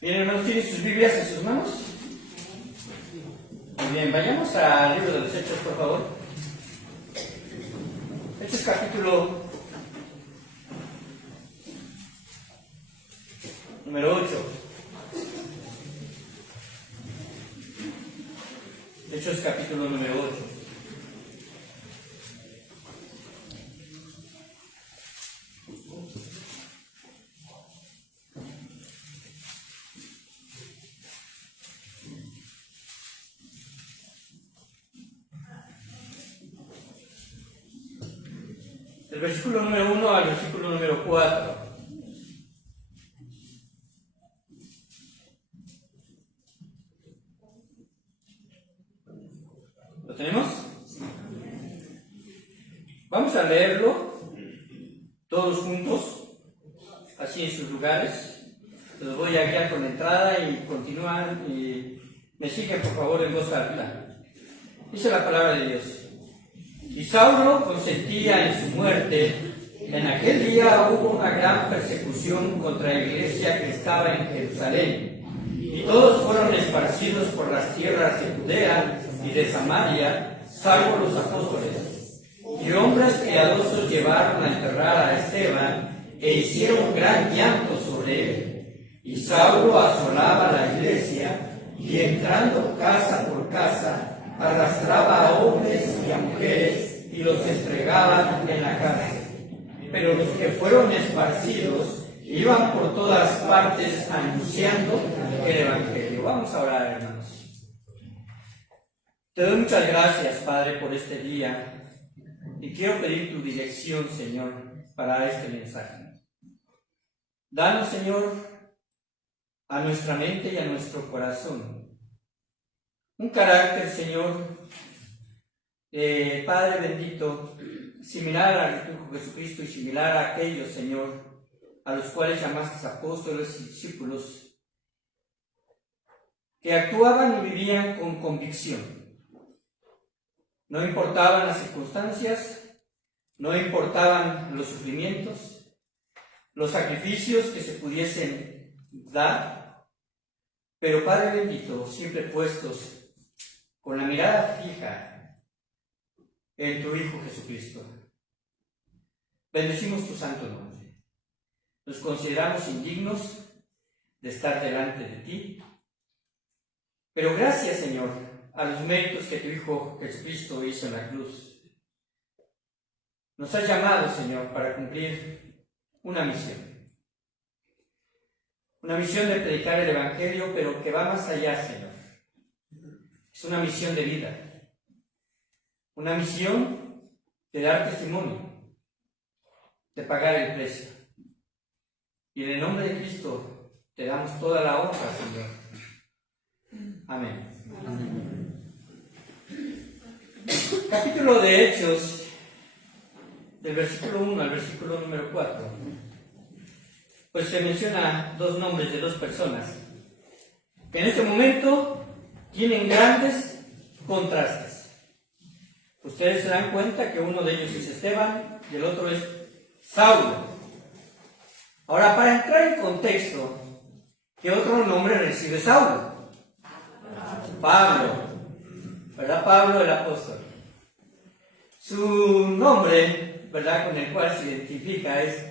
Bien, hermanos, ¿tienen sus Biblias en sus manos? Muy bien, vayamos al libro de los Hechos, por favor. Hechos capítulo número 8. Hechos capítulo número 8. Del versículo número 1 al versículo número 4. ¿Lo tenemos? Vamos a leerlo todos juntos, así en sus lugares. Los voy a guiar con la entrada y continúan y me siguen por favor en voz alta. Dice la palabra de Dios. Y Saulo consentía en su muerte. En aquel día hubo una gran persecución contra la iglesia que estaba en Jerusalén, y todos fueron esparcidos por las tierras de Judea y de Samaria, salvo los apóstoles. Y hombres piadosos llevaron a enterrar a Esteban, e hicieron gran llanto sobre él. Y Saulo asolaba la iglesia, y entrando casa por casa, arrastraba a hombres y a mujeres, y los entregaban en la cárcel. Pero los que fueron esparcidos iban por todas partes anunciando el Evangelio. Vamos a orar, hermanos. Te doy muchas gracias, Padre, por este día, y quiero pedir tu dirección, Señor, para este mensaje. Danos, Señor, a nuestra mente y a nuestro corazón un carácter, Señor, Padre bendito, similar a tu Hijo Jesucristo y similar a aquellos, Señor, a los cuales llamaste apóstoles y discípulos, que actuaban y vivían con convicción. No importaban las circunstancias, no importaban los sufrimientos, los sacrificios que se pudiesen dar, pero Padre bendito, siempre puestos con la mirada fija en tu Hijo Jesucristo. Bendecimos tu santo nombre. Nos consideramos indignos de estar delante de ti, pero gracias, Señor, a los méritos que tu Hijo Jesucristo hizo en la cruz. Nos has llamado, Señor, para cumplir una misión. Una misión de predicar el Evangelio, pero que va más allá, Señor. Es una misión de vida. Una misión de dar testimonio, de pagar el precio. Y en el nombre de Cristo te damos toda la honra, Señor. Amén. Capítulo de Hechos, del versículo 1 al versículo número 4. Pues se menciona dos nombres de dos personas que en este momento tienen grandes contrastes. Ustedes se dan cuenta que uno de ellos es Esteban y el otro es Saulo. Ahora, para entrar en contexto, ¿qué otro nombre recibe Saulo? Pablo, ¿verdad? Pablo el apóstol. Su nombre, ¿verdad?, con el cual se identifica es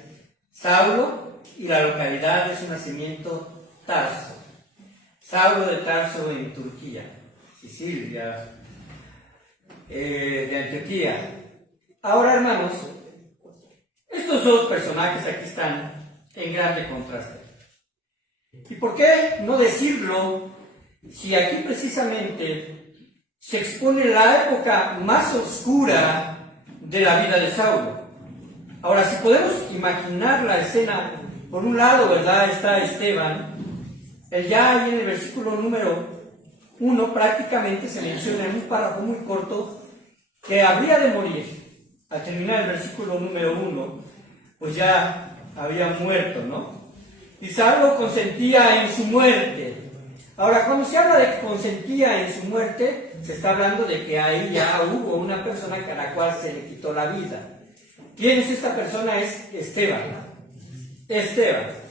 Saulo, y la localidad de su nacimiento, Tarso. Saulo de Tarso en Turquía, Sicilia, de Antioquía. Ahora, hermanos, estos dos personajes aquí están en grande contraste. ¿Y por qué no decirlo si aquí precisamente se expone la época más oscura de la vida de Saulo? Ahora, si podemos imaginar la escena, por un lado, ¿verdad?, está Esteban. Él ya ahí en el versículo número 1 prácticamente se menciona en un párrafo muy corto que habría de morir. Al terminar el versículo número 1, pues ya había muerto, ¿no? Y Saulo consentía en su muerte. Ahora, cuando se habla de que consentía en su muerte, se está hablando de que ahí ya hubo una persona a la cual se le quitó la vida. ¿Quién es esta persona? Es Esteban. Esteban.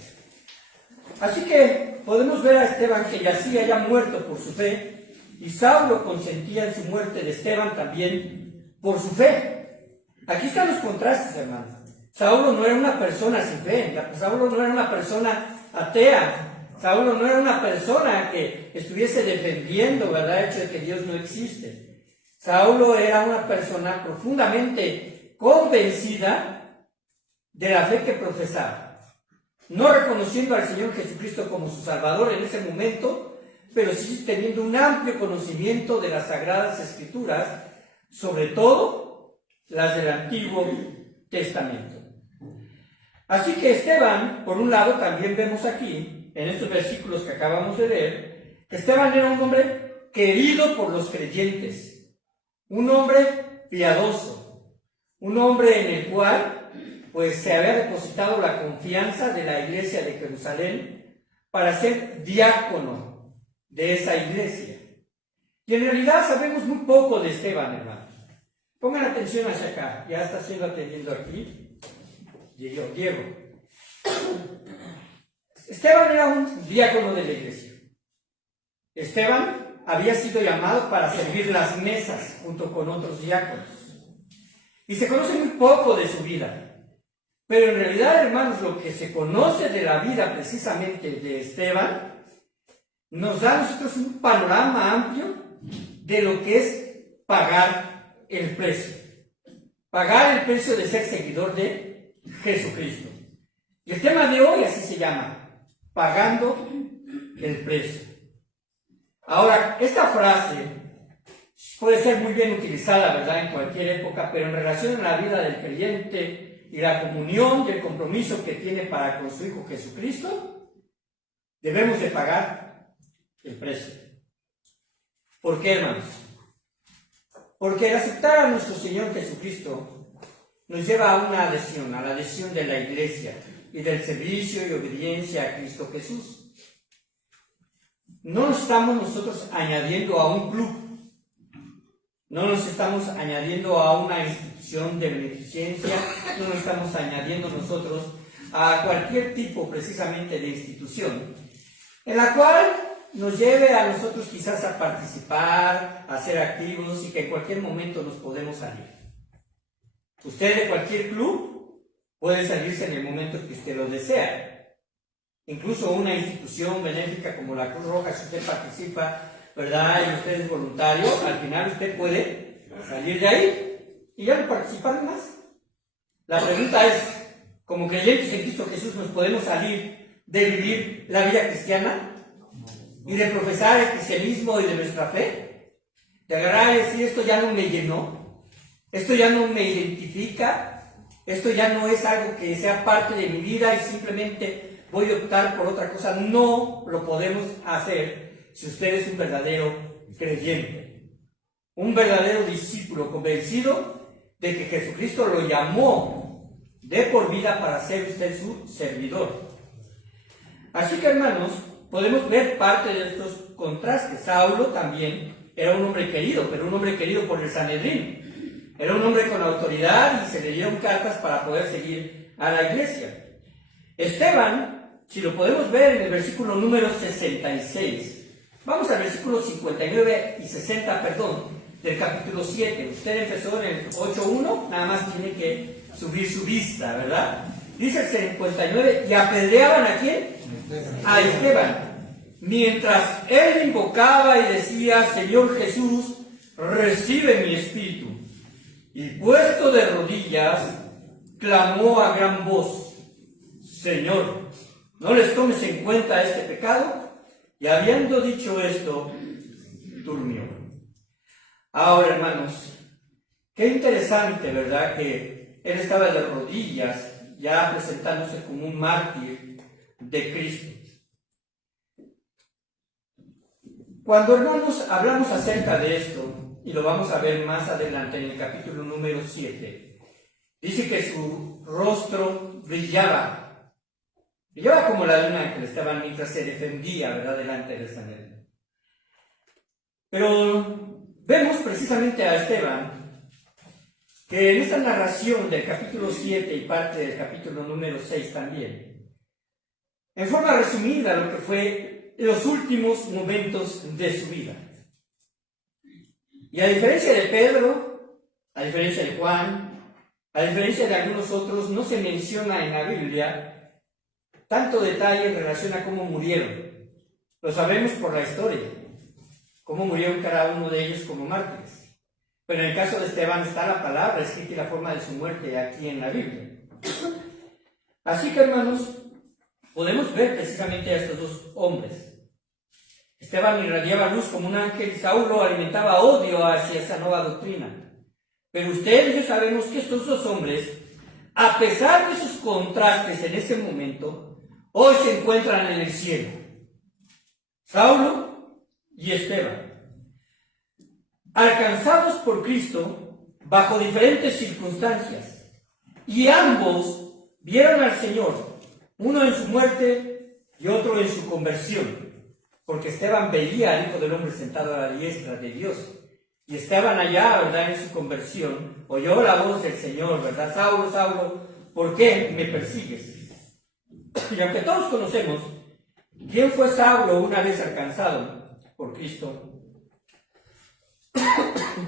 Así que podemos ver a Esteban que yacía ya muerto por su fe, y Saulo consentía en su muerte de Esteban también por su fe. Aquí están los contrastes, hermanos. Saulo no era una persona sin fe, Saulo no era una persona atea, Saulo no era una persona que estuviese defendiendo, ¿verdad?, el hecho de que Dios no existe. Saulo era una persona profundamente convencida de la fe que profesaba, no reconociendo al Señor Jesucristo como su Salvador en ese momento, pero sí teniendo un amplio conocimiento de las Sagradas Escrituras, sobre todo las del Antiguo Testamento. Así que Esteban, por un lado, también vemos aquí, en estos versículos que acabamos de leer, que Esteban era un hombre querido por los creyentes, un hombre piadoso, un hombre en el cual pues se había depositado la confianza de la iglesia de Jerusalén para ser diácono de esa iglesia. Y en realidad sabemos muy poco de Esteban, hermanos. Pongan atención hacia acá, ya está siendo atendido aquí Diego. Esteban era un diácono de la iglesia. Esteban había sido llamado para servir las mesas junto con otros diáconos. Y se conoce muy poco de su vida. Pero en realidad, hermanos, lo que se conoce de la vida precisamente de Esteban nos da a nosotros un panorama amplio de lo que es pagar el precio. Pagar el precio de ser seguidor de Jesucristo. Y el tema de hoy así se llama, pagando el precio. Ahora, esta frase puede ser muy bien utilizada, ¿verdad?, en cualquier época, pero en relación a la vida del creyente y la comunión y el compromiso que tiene para con su Hijo Jesucristo, debemos de pagar el precio. ¿Por qué, hermanos? Porque el aceptar a nuestro Señor Jesucristo nos lleva a una adhesión, a la adhesión de la iglesia y del servicio y obediencia a Cristo Jesús. No nos estamos nosotros añadiendo a un club, no nos estamos añadiendo a una institución de beneficencia, no nos estamos añadiendo nosotros a cualquier tipo precisamente de institución, en la cual nos lleve a nosotros quizás a participar, a ser activos y que en cualquier momento nos podemos salir. Usted de cualquier club puede salirse en el momento que usted lo desea. Incluso una institución benéfica como la Cruz Roja, si usted participa, ¿verdad?, y usted es voluntario, al final usted puede salir de ahí y ya no participar más. La pregunta es, ¿como creyentes en Cristo Jesús nos podemos salir de vivir la vida cristiana y de profesar el cristianismo y de nuestra fe? De agarrar y decir, esto ya no me llenó, esto ya no me identifica, esto ya no es algo que sea parte de mi vida y simplemente voy a optar por otra cosa. No lo podemos hacer si usted es un verdadero creyente, un verdadero discípulo convencido de que Jesucristo lo llamó de por vida para ser usted su servidor. Así que, hermanos, podemos ver parte de estos contrastes. Saulo también era un hombre querido, pero un hombre querido por el Sanedrín. Era un hombre con autoridad y se le dieron cartas para poder seguir a la iglesia. Esteban, si lo podemos ver en el versículo número 66, vamos al versículo 59 y 60, del capítulo 7. Usted empezó en el 8.1, nada más tiene que subir su vista, ¿verdad? Dice el 59, y apedreaban ¿a quién? A Esteban. Mientras él invocaba y decía, Señor Jesús, recibe mi espíritu. Y puesto de rodillas, clamó a gran voz, Señor, no les tomes en cuenta este pecado. Y habiendo dicho esto, durmió. Ahora, hermanos, qué interesante, ¿verdad?, que él estaba de rodillas, ya presentándose como un mártir de Cristo. Cuando, hermanos, hablamos acerca de esto, y lo vamos a ver más adelante en el capítulo número 7, dice que su rostro brillaba como la de un ángel, Esteban, mientras se defendía, ¿verdad?, delante del Sanedrín. Pero vemos precisamente a Esteban que en esta narración del capítulo 7 y parte del capítulo número 6 también, en forma resumida lo que fue los últimos momentos de su vida. Y a diferencia de Pedro, a diferencia de Juan, a diferencia de algunos otros, no se menciona en la Biblia tanto detalle en relación a cómo murieron. Lo sabemos por la historia, cómo murieron cada uno de ellos como mártires. Pero en el caso de Esteban está la palabra escrita y la forma de su muerte aquí en la Biblia. Así que, hermanos, podemos ver precisamente a estos dos hombres. Esteban irradiaba luz como un ángel y Saulo alimentaba odio hacia esa nueva doctrina. Pero usted y yo sabemos que estos dos hombres, a pesar de sus contrastes en ese momento, hoy se encuentran en el cielo. Saulo y Esteban, alcanzados por Cristo bajo diferentes circunstancias, y ambos vieron al Señor, uno en su muerte y otro en su conversión, porque Esteban veía al Hijo del Hombre sentado a la diestra de Dios, y Esteban allá, ¿verdad?, en su conversión, oyó la voz del Señor, ¿verdad? Saulo, Saulo, ¿por qué me persigues? Y aunque todos conocemos quién fue Saulo una vez alcanzado por Cristo,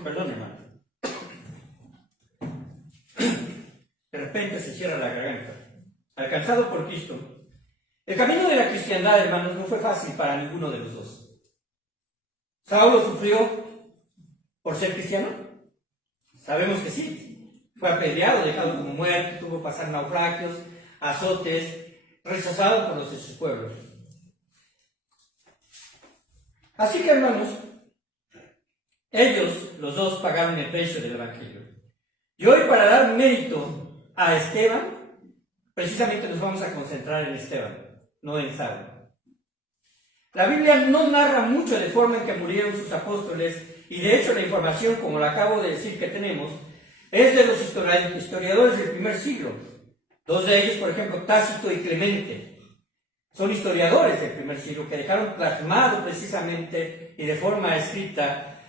perdón, hermano, de repente se cierra la garganta. Alcanzado por Cristo, el camino de la cristiandad, hermanos, no fue fácil para ninguno de los dos. ¿Saulo sufrió por ser cristiano? Sabemos que sí. Fue apedreado, dejado como muerto, tuvo que pasar naufragios, azotes, rechazado por los de sus pueblos. Así que, hermanos, ellos, los dos, pagaron el precio del Evangelio. Y hoy, para dar mérito a Esteban, precisamente nos vamos a concentrar en Esteban, no en Saulo. La Biblia no narra mucho de forma en que murieron sus apóstoles, y de hecho la información, como la acabo de decir que tenemos, es de los historiadores del primer siglo. Dos de ellos, por ejemplo, Tácito y Clemente, son historiadores del primer siglo que dejaron plasmado precisamente y de forma escrita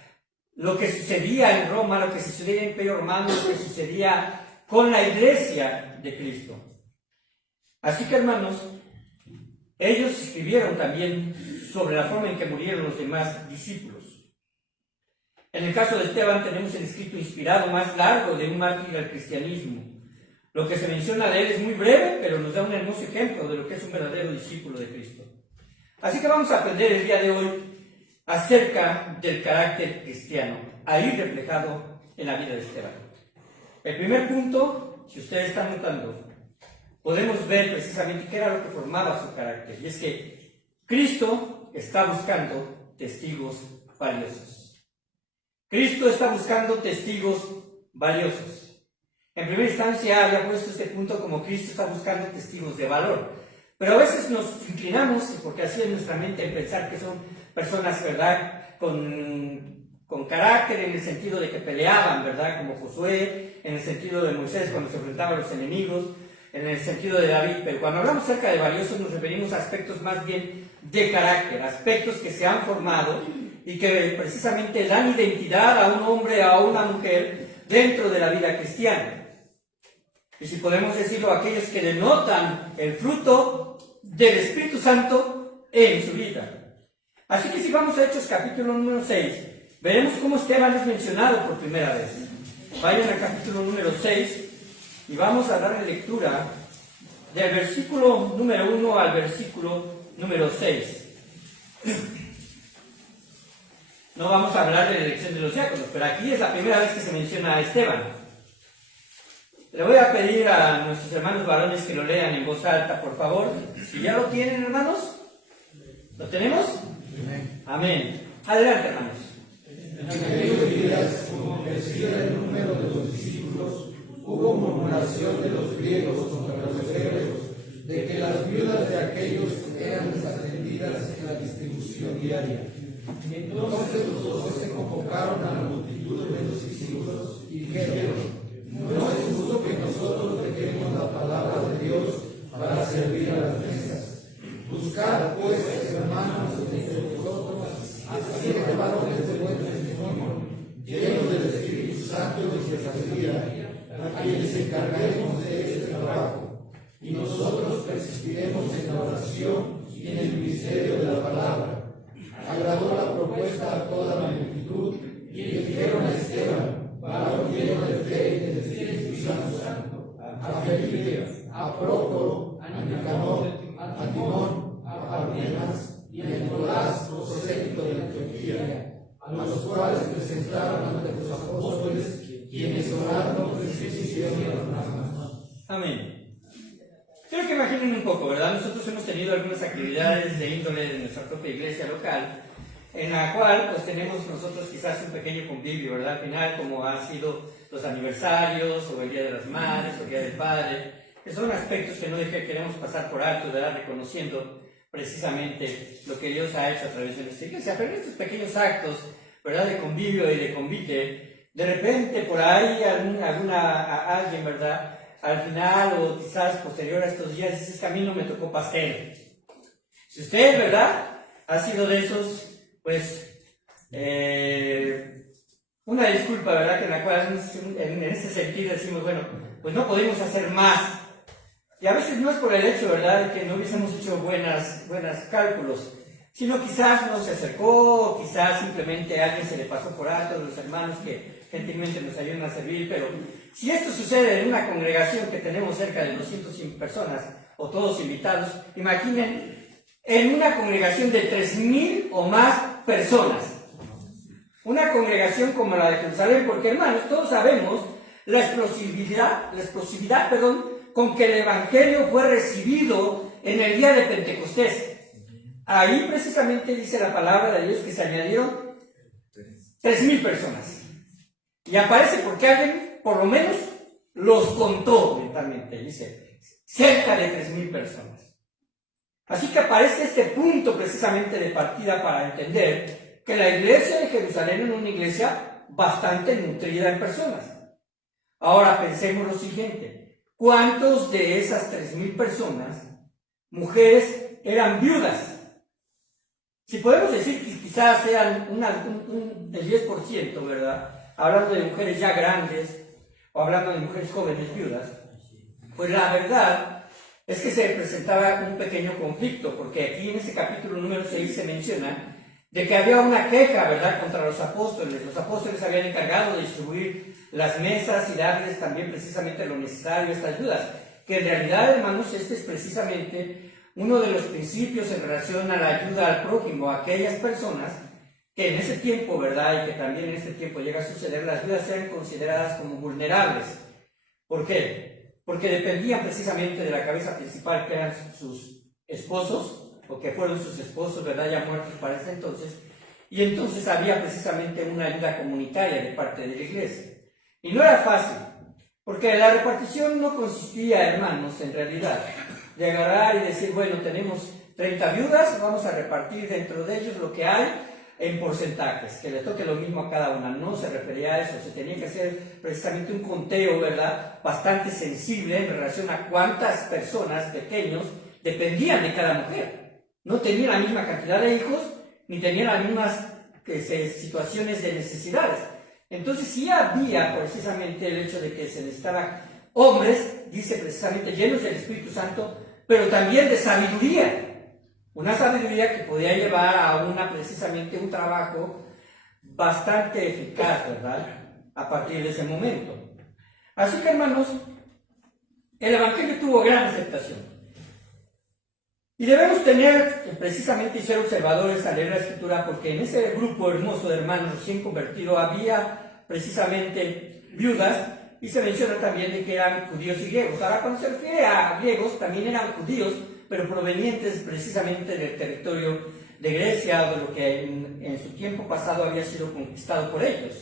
lo que sucedía en Roma, lo que sucedía en el Imperio Romano, lo que sucedía con la Iglesia de Cristo. Así que, hermanos, ellos escribieron también sobre la forma en que murieron los demás discípulos. En el caso de Esteban tenemos el escrito inspirado más largo de un mártir al cristianismo. Lo que se menciona de él es muy breve, pero nos da un hermoso ejemplo de lo que es un verdadero discípulo de Cristo. Así que vamos a aprender el día de hoy acerca del carácter cristiano, ahí reflejado en la vida de Esteban. El primer punto, si ustedes están notando, podemos ver precisamente qué era lo que formaba su carácter, y es que Cristo está buscando testigos valiosos. Cristo está buscando testigos valiosos. En primera instancia había puesto este punto como Cristo está buscando testigos de valor, pero a veces nos inclinamos, porque así es nuestra mente, en pensar que son personas, ¿verdad?, con carácter, en el sentido de que peleaban, ¿verdad?, como Josué, en el sentido de Moisés cuando se enfrentaba a los enemigos, en el sentido de David. Pero cuando hablamos acerca de valiosos nos referimos a aspectos más bien de carácter, aspectos que se han formado y que precisamente dan identidad a un hombre o a una mujer dentro de la vida cristiana. Y si podemos decirlo, aquellos que denotan el fruto del Espíritu Santo en su vida. Así que si vamos a Hechos capítulo número 6, veremos cómo Esteban es mencionado por primera vez. Vayan al capítulo número 6 y vamos a darle lectura del versículo número 1 al versículo número 6. No vamos a hablar de la elección de los diáconos, pero aquí es la primera vez que se menciona a Esteban. Le voy a pedir a nuestros hermanos varones que lo lean en voz alta, por favor. Si ya lo tienen, hermanos. ¿Lo tenemos? Amén. Adelante, hermanos. En aquellos días, como crecía el número de los discípulos, hubo murmuración de los griegos contra los hebreos, de que las viudas de aquellos eran desatendidas en la distribución diaria. Entonces los 12 se convocaron a la multitud de los discípulos y dijeron: no es justo que nosotros dejemos la palabra de Dios para servir a las mesas. Buscad, pues, hermanos, entre vosotros a 7 varones de buen testimonio, llenos del Espíritu Santo y de sabiduría, a quienes encarguemos de este trabajo. y nosotros persistiremos en la oración y en el ministerio de la palabra. Agradó la propuesta a toda la multitud y eligieron a Esteban, varón lleno de fe y del Espíritu Santo, a Felipe, a Prócoro, a Nicanor, a Timón, a Parmenas y a Nicolás, prosélito de Antioquía, a los cuales presentaron ante los apóstoles, quienes oraron y se hicieron las manos. Amén. Quiero que imaginen un poco, ¿verdad? Nosotros hemos tenido algunas actividades de índole de nuestra propia iglesia local, en la cual pues tenemos nosotros quizás un pequeño convivio, ¿verdad? Al final, como han sido los aniversarios, o el Día de las Madres, o el Día del Padre, que son aspectos que no queremos pasar por alto, ¿verdad? Reconociendo precisamente lo que Dios ha hecho a través de nuestra iglesia. Pero en estos pequeños actos, ¿verdad? De convivio y de convite, de repente por ahí alguien, ¿verdad? Al final o quizás posterior a estos días, dices que a mí no me tocó pastel. Si usted, ¿verdad?, ha sido de esos, pues, una disculpa, ¿verdad?, que en la cual en este sentido decimos, bueno, pues no podemos hacer más. Y a veces no es por el hecho, ¿verdad?, de que no hubiésemos hecho buenos cálculos, sino quizás no se acercó, quizás simplemente a alguien se le pasó por alto de los hermanos que gentilmente nos ayudan a servir. Pero si esto sucede en una congregación que tenemos cerca de 200 personas, o todos invitados, imaginen en una congregación de 3,000 o más personas. Una congregación como la de Jerusalén, porque hermanos, todos sabemos la explosividad, con que el Evangelio fue recibido en el día de Pentecostés. Ahí precisamente dice la palabra de Dios que se añadieron 3,000 personas. Y aparece porque alguien, por lo menos, los contó mentalmente. Dice, cerca de 3,000 personas. Así que aparece este punto precisamente de partida para entender que la iglesia de Jerusalén era una iglesia bastante nutrida en personas. Ahora pensemos lo siguiente. ¿Cuántos de esas 3,000 personas, mujeres, eran viudas? Si podemos decir que quizás sean del 10%, ¿verdad? Hablando de mujeres ya grandes, o hablando de mujeres jóvenes viudas, pues la verdad es que se presentaba un pequeño conflicto, porque aquí en este capítulo número 6 se menciona de que había una queja, ¿verdad?, contra los apóstoles. Los apóstoles habían encargado de distribuir las mesas y darles también precisamente lo necesario a estas viudas, que en realidad, hermanos, este es precisamente uno de los principios en relación a la ayuda al prójimo, a aquellas personas que en ese tiempo, ¿verdad?, y que también en este tiempo llega a suceder, las viudas eran consideradas como vulnerables. ¿Por qué? Porque dependían precisamente de la cabeza principal, que eran sus esposos, o que fueron sus esposos, ¿verdad?, ya muertos para ese entonces, y entonces había precisamente una ayuda comunitaria de parte de la iglesia. Y no era fácil, porque la repartición no consistía, hermanos, en realidad, de agarrar y decir, bueno, tenemos 30 viudas, vamos a repartir dentro de ellos lo que hay en porcentajes, que le toque lo mismo a cada una. No se refería a eso, se tenía que hacer precisamente un conteo, ¿verdad?, bastante sensible en relación a cuántas personas, pequeños, dependían de cada mujer. No tenían la misma cantidad de hijos, ni tenían las mismas situaciones de necesidades. Entonces sí había precisamente el hecho de que se necesitaban hombres, dice precisamente, llenos del Espíritu Santo, pero también de sabiduría. Una sabiduría que podía llevar a precisamente un trabajo bastante eficaz, ¿verdad?, a partir de ese momento. Así que, hermanos, el Evangelio tuvo gran aceptación. Y debemos tener precisamente y ser observadores al leer la Escritura, porque en ese grupo hermoso de hermanos recién convertidos había precisamente viudas, y se menciona también de que eran judíos y griegos. Ahora, cuando se refiere a griegos, también eran judíos, pero provenientes precisamente del territorio de Grecia, o de lo que en su tiempo pasado había sido conquistado por ellos.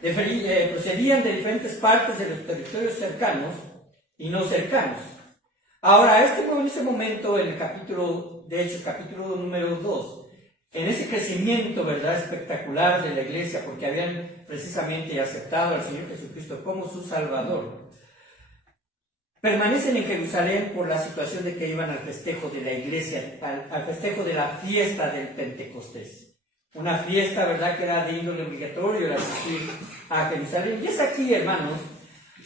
Procedían de diferentes partes de los territorios cercanos y no cercanos. Ahora, en ese momento, en el capítulo, de Hechos, capítulo número 2, en ese crecimiento, ¿verdad?, espectacular de la iglesia, porque habían precisamente aceptado al Señor Jesucristo como su Salvador, permanecen en Jerusalén por la situación de que iban al festejo de la iglesia, al festejo de la fiesta del Pentecostés. Una fiesta, ¿verdad?, que era de índole obligatorio el asistir a Jerusalén. Y es aquí, hermanos,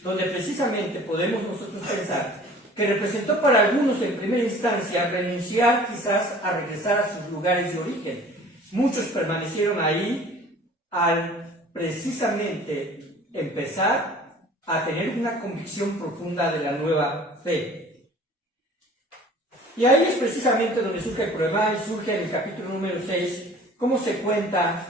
donde precisamente podemos nosotros pensar que representó para algunos en primera instancia renunciar quizás a regresar a sus lugares de origen. Muchos permanecieron ahí al precisamente empezar a tener una convicción profunda de la nueva fe. Y ahí es precisamente donde surge el problema, y surge en el capítulo número 6, cómo se cuenta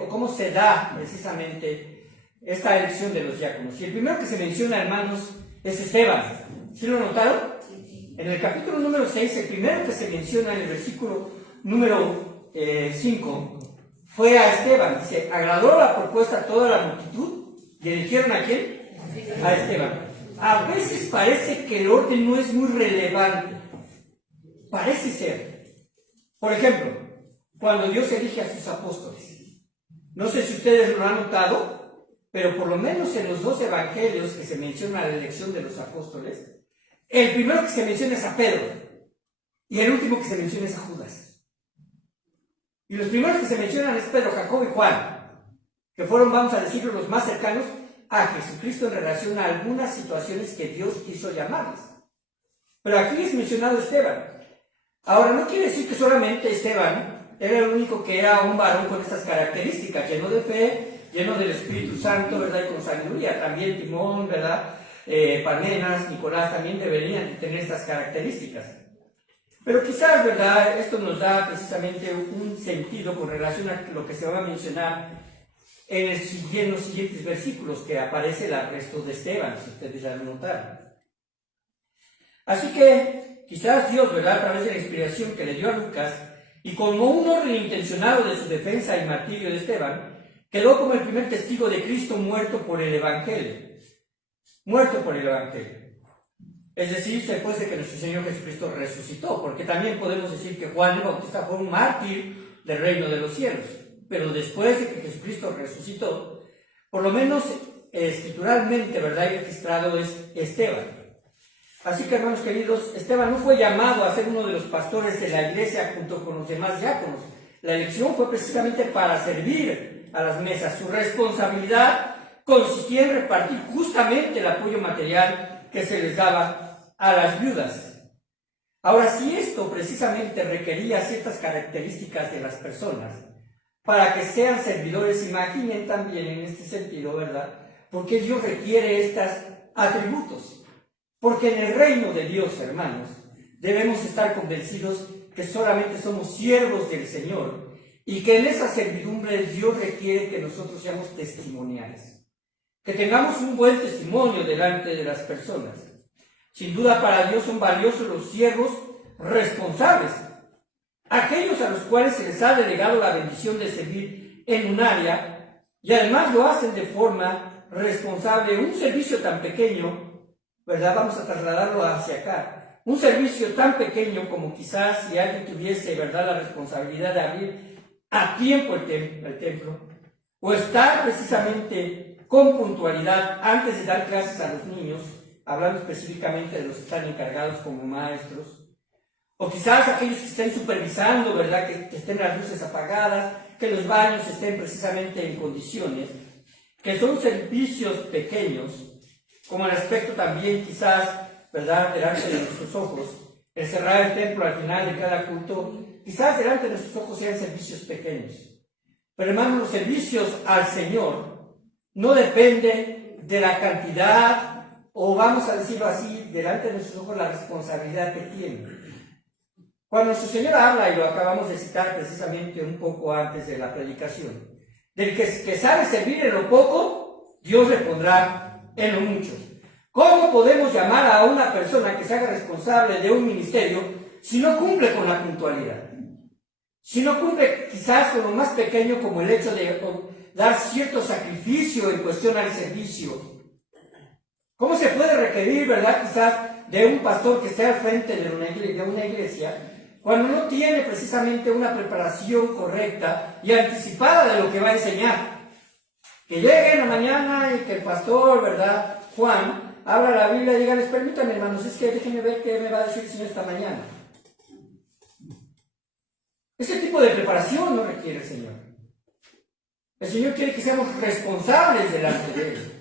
o cómo se da precisamente esta elección de los diáconos. Y el primero que se menciona, hermanos, es Esteban. ¿Sí lo notaron? En el capítulo número 6, el primero que se menciona en el versículo número 5 fue a Esteban. Dice, agradó la propuesta a toda la multitud. ¿Y eligieron a quién? A Esteban. A veces parece que el orden no es muy relevante. Parece ser. Por ejemplo, cuando Dios elige a sus apóstoles. No sé si ustedes lo han notado, pero por lo menos en los 2 evangelios que se menciona la elección de los apóstoles, el primero que se menciona es a Pedro y el último que se menciona es a Judas. Y los primeros que se mencionan es Pedro, Jacobo y Juan, que fueron, vamos a decirlo, los más cercanos a Jesucristo en relación a algunas situaciones que Dios quiso llamarles. Pero aquí es mencionado Esteban. Ahora, no quiere decir que solamente Esteban era el único que era un varón con estas características, lleno de fe, lleno del Espíritu Santo, ¿verdad? Y con sabiduría. También Timón, ¿verdad? Parmenas, Nicolás también deberían tener estas características. Pero quizás, ¿verdad? Esto nos da precisamente un sentido con relación a lo que se va a mencionar en los siguientes versículos, que aparece el arresto de Esteban, si ustedes ya lo notaron. Así que quizás Dios, ¿verdad? A través de la inspiración que le dio a Lucas, y como un orden intencionado de su defensa y martirio de Esteban, quedó como el primer testigo de Cristo muerto por el Evangelio. Muerto por el Evangelio. Es decir, después de que nuestro Señor Jesucristo resucitó, porque también podemos decir que Juan el Bautista fue un mártir del reino de los cielos, pero después de que Jesucristo resucitó, por lo menos escrituralmente, ¿verdad? Y registrado es Esteban. Así que, hermanos queridos, Esteban no fue llamado a ser uno de los pastores de la iglesia junto con los demás diáconos. La elección fue precisamente para servir a las mesas. Su responsabilidad consistía en repartir justamente el apoyo material que se les daba a las viudas. Ahora, si esto precisamente requería ciertas características de las personas para que sean servidores, imaginen también en este sentido, ¿verdad? Porque Dios requiere estos atributos. Porque en el reino de Dios, hermanos, debemos estar convencidos que solamente somos siervos del Señor y que en esa servidumbre Dios requiere que nosotros seamos testimoniales, que tengamos un buen testimonio delante de las personas. Sin duda para Dios son valiosos los siervos responsables, aquellos a los cuales se les ha delegado la bendición de servir en un área y además lo hacen de forma responsable. Un servicio tan pequeño, ¿verdad? Vamos a trasladarlo hacia acá. Un servicio tan pequeño como quizás si alguien tuviese, ¿verdad?, la responsabilidad de abrir a tiempo el templo, o estar precisamente con puntualidad antes de dar clases a los niños, hablando específicamente de los que están encargados como maestros, o quizás aquellos que estén supervisando, ¿verdad?, que estén las luces apagadas, que los baños estén precisamente en condiciones, que son servicios pequeños, como el aspecto también quizás, ¿verdad?, delante de nuestros ojos, el cerrar el templo al final de cada culto, quizás delante de nuestros ojos sean servicios pequeños. Pero hermanos, los servicios al Señor no dependen de la cantidad, o vamos a decirlo así, delante de nuestros ojos la responsabilidad que tienen. Cuando nuestro Señor habla, y lo acabamos de citar precisamente un poco antes de la predicación, del que sabe servir en lo poco, Dios le pondrá en lo mucho. ¿Cómo podemos llamar a una persona que se haga responsable de un ministerio si no cumple con la puntualidad? Si no cumple quizás con lo más pequeño como el hecho de dar cierto sacrificio en cuestión al servicio. ¿Cómo se puede requerir, verdad, quizás de un pastor que esté al frente de una iglesia cuando no tiene precisamente una preparación correcta y anticipada de lo que va a enseñar? Que llegue en la mañana y que el pastor, ¿verdad?, Juan, abra la Biblia y díganles, permítanme, hermanos, es que déjenme ver qué me va a decir el Señor esta mañana. Ese tipo de preparación no requiere el Señor. El Señor quiere que seamos responsables delante de Él.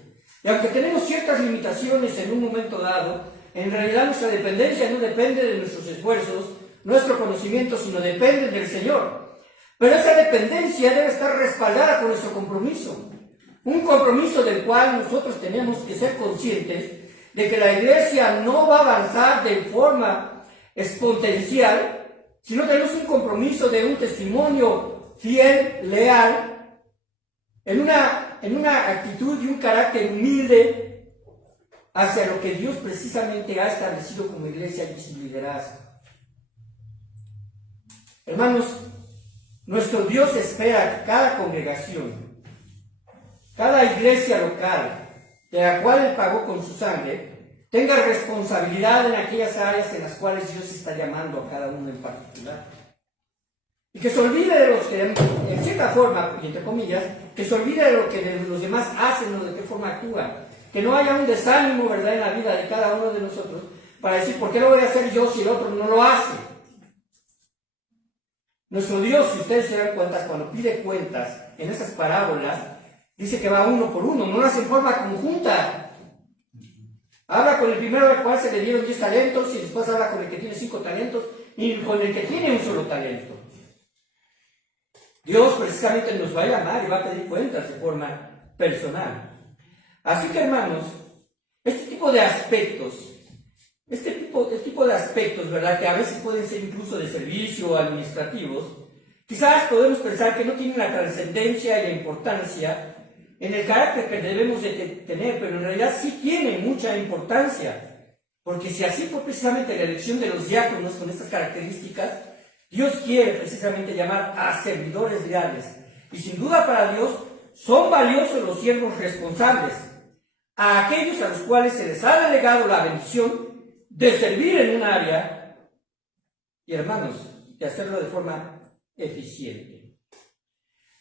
Y aunque tenemos ciertas limitaciones en un momento dado, en realidad nuestra dependencia no depende de nuestros esfuerzos, nuestro conocimiento, sino depende del Señor. Pero esa dependencia debe estar respaldada con nuestro compromiso. Un compromiso del cual nosotros tenemos que ser conscientes de que la iglesia no va a avanzar de forma exponencial, sino tenemos un compromiso de un testimonio fiel, leal, en una actitud y un carácter humilde hacia lo que Dios precisamente ha establecido como iglesia y su liderazgo. Hermanos, nuestro Dios espera que cada congregación, cada iglesia local, de la cual Él pagó con su sangre, tenga responsabilidad en aquellas áreas en las cuales Dios está llamando a cada uno en particular. Y que se olvide de los que, en cierta forma, y entre comillas, que se olvide de lo que los demás hacen o de qué forma actúan. Que no haya un desánimo, ¿verdad?, en la vida de cada uno de nosotros para decir, ¿por qué lo voy a hacer yo si el otro no lo hace? Nuestro Dios, si ustedes se dan cuenta, cuando pide cuentas en esas parábolas, dice que va uno por uno, no lo hace en forma conjunta. Habla con el primero al cual se le dieron 10 talentos y después habla con el que tiene 5 talentos y con el que tiene un solo talento. Dios precisamente nos va a llamar y va a pedir cuentas de forma personal. Así que, hermanos, este tipo de aspectos, ¿verdad?, que a veces pueden ser incluso de servicio o administrativos, quizás podemos pensar que no tienen la trascendencia y la importancia en el carácter que debemos de tener, pero en realidad sí tienen mucha importancia, porque si así fue precisamente la elección de los diáconos con estas características, Dios quiere precisamente llamar a servidores leales, y sin duda para Dios son valiosos los siervos responsables, a aquellos a los cuales se les ha delegado la bendición de servir en un área, y hermanos, de hacerlo de forma eficiente.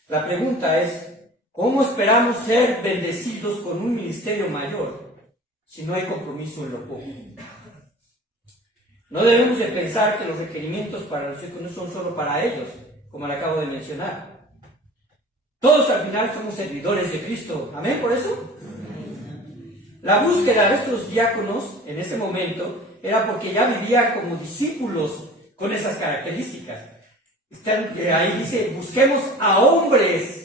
La pregunta es, ¿cómo esperamos ser bendecidos con un ministerio mayor si no hay compromiso en lo poco? No debemos de pensar que los requerimientos para los diáconos son solo para ellos, como le acabo de mencionar. Todos al final somos servidores de Cristo. ¿Amén por eso? La búsqueda de estos diáconos en ese momento era porque ya vivían como discípulos con esas características. Ahí dice, busquemos a hombres.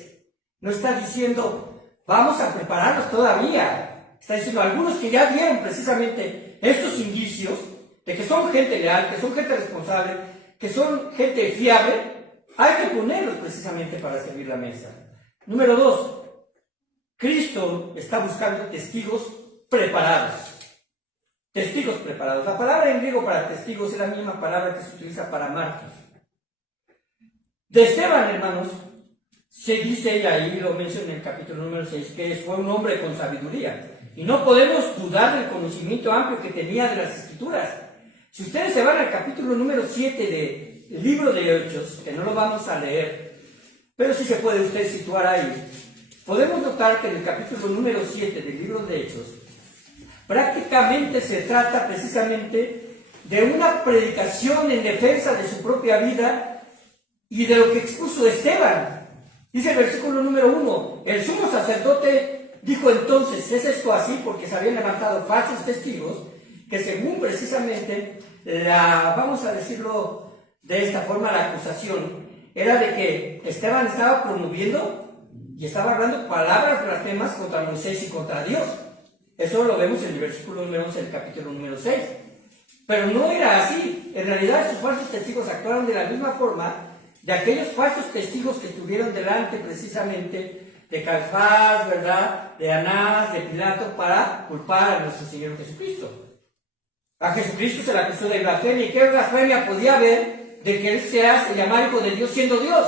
No está diciendo, vamos a prepararnos todavía. Está diciendo, algunos que ya vieron precisamente estos indicios de que son gente leal, que son gente responsable, que son gente fiable, hay que ponerlos precisamente para servir la mesa. Número 2, Cristo está buscando testigos preparados. Testigos preparados. La palabra en griego para testigos es la misma palabra que se utiliza para mártir. De Esteban, hermanos, se dice, y ahí lo menciona en el capítulo número 6, que fue un hombre con sabiduría. Y no podemos dudar del conocimiento amplio que tenía de las Escrituras. Si ustedes se van al capítulo número 7 del libro de Hechos, que no lo vamos a leer, pero sí se puede usted situar ahí, podemos notar que en el capítulo número 7 del libro de Hechos, prácticamente se trata precisamente de una predicación en defensa de su propia vida y de lo que expuso Esteban. Dice el versículo número 1, el sumo sacerdote dijo entonces, ¿es esto así? Porque se habían levantado falsos testigos que según precisamente vamos a decirlo de esta forma, la acusación era de que Esteban estaba promoviendo y estaba hablando palabras blasfemas contra Moisés y contra Dios. Eso lo vemos en el versículo número 11 del capítulo número 6. Pero no era así. En realidad estos falsos testigos actuaron de la misma forma de aquellos falsos testigos que estuvieron delante precisamente de Caifás, ¿verdad?, de Anás, de Pilato, para culpar a nuestro Señor Jesucristo. A Jesucristo se le acusó de blasfemia. ¿Y qué blasfemia podía haber de que Él se hace llamar hijo de Dios siendo Dios?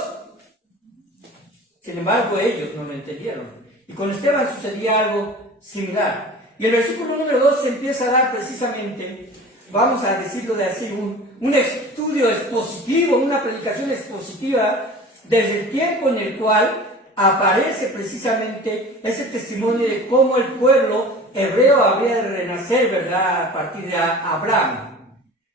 Sin embargo, ellos no lo entendieron. Y con Esteban sucedía algo similar. Y el versículo número 2 se empieza a dar precisamente, vamos a decirlo de así, un estudio expositivo, una predicación expositiva desde el tiempo en el cual aparece precisamente ese testimonio de cómo el pueblo hebreo había de renacer, ¿verdad?, a partir de Abraham.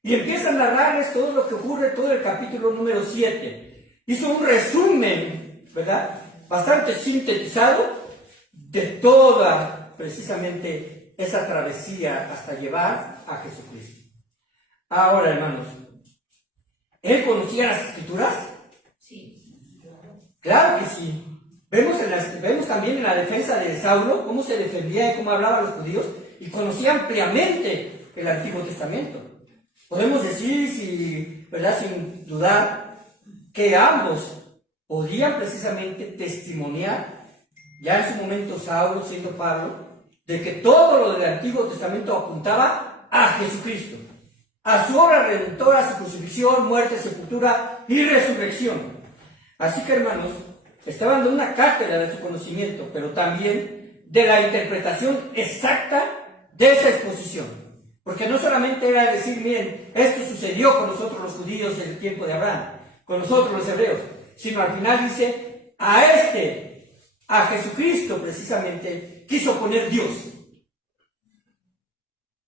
Y empieza a narrarles todo lo que ocurre, todo el capítulo número 7. Hizo un resumen, ¿verdad?, bastante sintetizado de toda precisamente esa travesía hasta llevar a Jesucristo. Ahora, hermanos, ¿él conocía las Escrituras? Sí. Claro que sí. Vemos también en la defensa de Saulo cómo se defendía y cómo hablaba a los judíos, y conocía ampliamente el Antiguo Testamento. Podemos decir, ¿verdad?, sin dudar, que ambos podían precisamente testimoniar, ya en su momento Saulo siendo Pablo, de que todo lo del Antiguo Testamento apuntaba a Jesucristo, a su obra redentora, a su crucifixión, muerte, sepultura y resurrección. Así que, hermanos, estaban dando una cátedra de su conocimiento, pero también de la interpretación exacta de esa exposición. Porque no solamente era decir, miren, esto sucedió con nosotros los judíos en el tiempo de Abraham, con nosotros los hebreos, sino al final dice, a Jesucristo precisamente quiso poner Dios.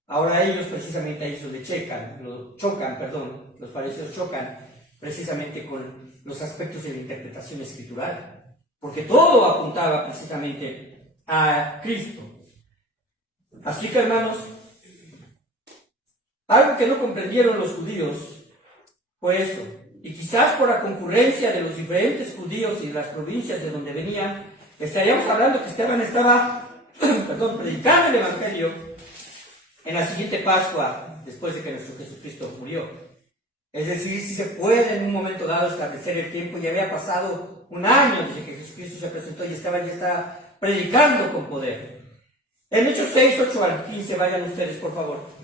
Ahora ellos precisamente a eso le chocan, los fariseos chocan precisamente con los aspectos de la interpretación escritural, porque todo apuntaba precisamente a Cristo. Así que, hermanos, algo que no comprendieron los judíos fue eso, y quizás por la concurrencia de los diferentes judíos y de las provincias de donde venían, estaríamos hablando que Esteban estaba predicando el Evangelio en la siguiente Pascua, después de que nuestro Jesucristo murió. Es decir, si se puede en un momento dado establecer el tiempo, ya había pasado un año desde que Jesucristo se presentó y Esteban ya estaba predicando con poder. En Hechos 6, 8 al 15, vayan ustedes, por favor.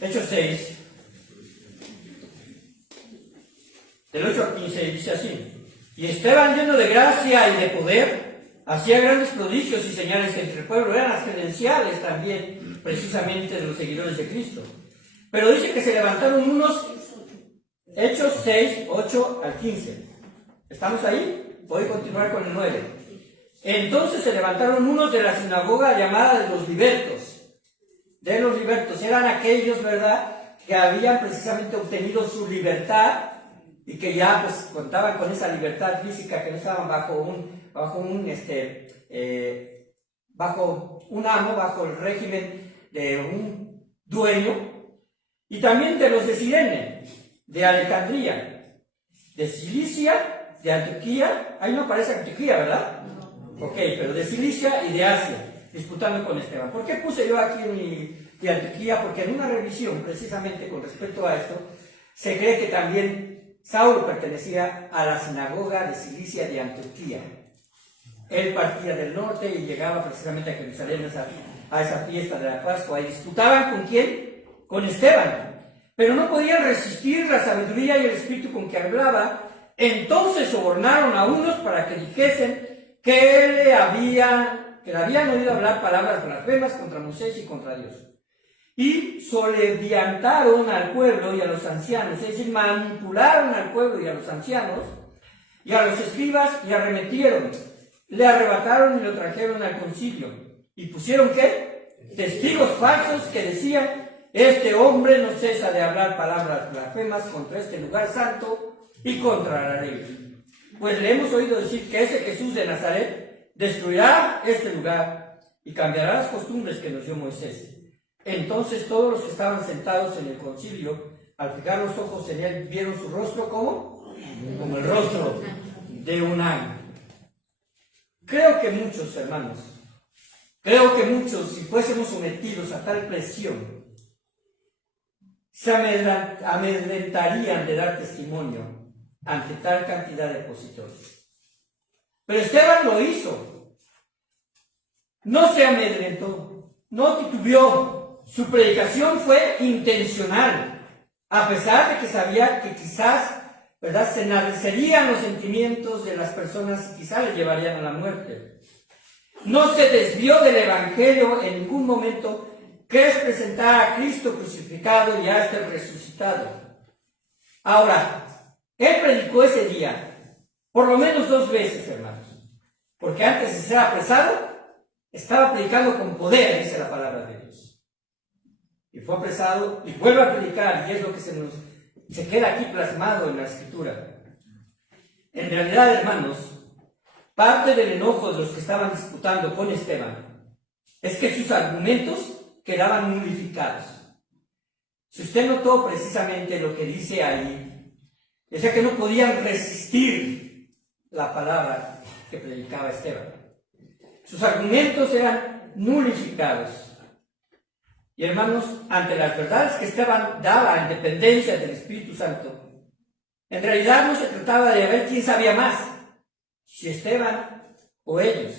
Hechos 6, del 8 al 15, dice así: y Esteban, lleno de gracia y de poder, hacía grandes prodigios y señales entre el pueblo. Eran las credenciales también, precisamente, de los seguidores de Cristo. Pero dice que se levantaron unos, Hechos 6, 8 al 15. ¿Estamos ahí? Voy a continuar con el 9. Entonces se levantaron unos de la sinagoga llamada de los libertos. De los libertos, eran aquellos, ¿verdad?, que habían precisamente obtenido su libertad y que ya pues contaban con esa libertad física, que no estaban bajo un amo, bajo el régimen de un dueño. Y también de los de Cirene, de Alejandría, de Cilicia, de Antioquía. Ahí no aparece Antioquía, ¿verdad? Ok, pero de Cilicia y de Asia, disputando con Esteban. ¿Por qué puse yo aquí de Antioquía? Porque en una revisión, precisamente con respecto a esto, se cree que también Saulo pertenecía a la sinagoga de Cilicia de Antioquía. Él partía del norte y llegaba precisamente a Jerusalén a esa fiesta de la Pascua. ¿Y disputaban con quién? Con Esteban. Pero no podían resistir la sabiduría y el espíritu con que hablaba. Entonces sobornaron a unos para que dijesen que le habían oído hablar palabras blasfemas contra Moisés y contra Dios. Y soleviantaron al pueblo y a los ancianos, es decir, manipularon al pueblo y a los ancianos y a los escribas, y arremetieron, le arrebataron y lo trajeron al concilio. ¿Y pusieron qué? Testigos falsos que decían: este hombre no cesa de hablar palabras blasfemas contra este lugar santo y contra la ley. Pues le hemos oído decir que ese Jesús de Nazaret destruirá este lugar y cambiará las costumbres que nos dio Moisés. Entonces todos los que estaban sentados en el concilio, al fijar los ojos en él, vieron su rostro como el rostro de un ángel. Creo que muchos, hermanos, si fuésemos sometidos a tal presión, se amedrentarían de dar testimonio ante tal cantidad de opositores. Pero Esteban lo hizo. No se amedrentó, no titubeó. Su predicación fue intencional, a pesar de que sabía que quizás, ¿verdad?, se enardecerían los sentimientos de las personas y quizás les llevarían a la muerte. No se desvió del Evangelio en ningún momento, que es presentar a Cristo crucificado y a este resucitado. Ahora, él predicó ese día por lo menos 2 veces, hermanos, porque antes de ser apresado estaba predicando con poder, dice la palabra de Dios. Y fue apresado y vuelve a predicar, y es lo que se queda aquí plasmado en la Escritura. En realidad, hermanos, parte del enojo de los que estaban disputando con Esteban es que sus argumentos quedaban nulificados. Si usted notó precisamente lo que dice ahí, decía que no podían resistir la palabra que predicaba Esteban. Sus argumentos eran nulificados. Y hermanos, ante las verdades que Esteban daba en dependencia del Espíritu Santo, en realidad no se trataba de ver quién sabía más, si Esteban o ellos,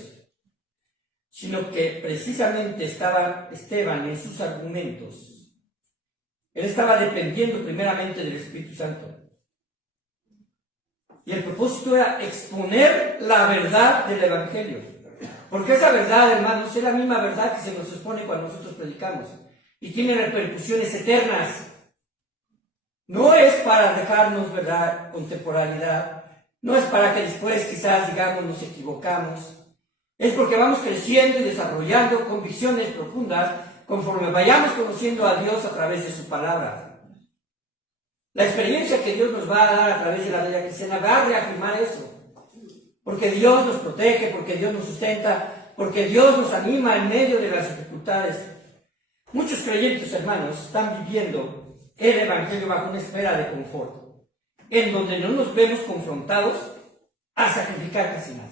sino que precisamente estaba Esteban en sus argumentos. Él estaba dependiendo primeramente del Espíritu Santo. Y el propósito era exponer la verdad del Evangelio. Porque esa verdad, hermanos, es la misma verdad que se nos expone cuando nosotros predicamos. Y tiene repercusiones eternas. No es para dejarnos, ¿verdad?, contemporaneidad. No es para que después quizás digamos nos equivocamos. Es porque vamos creciendo y desarrollando convicciones profundas conforme vayamos conociendo a Dios a través de su palabra. La experiencia que Dios nos va a dar a través de la vida cristiana va a reafirmar eso. Porque Dios nos protege, porque Dios nos sustenta, porque Dios nos anima en medio de las dificultades. Muchos creyentes, hermanos, están viviendo el Evangelio bajo una esfera de confort, en donde no nos vemos confrontados a sacrificar casi nada.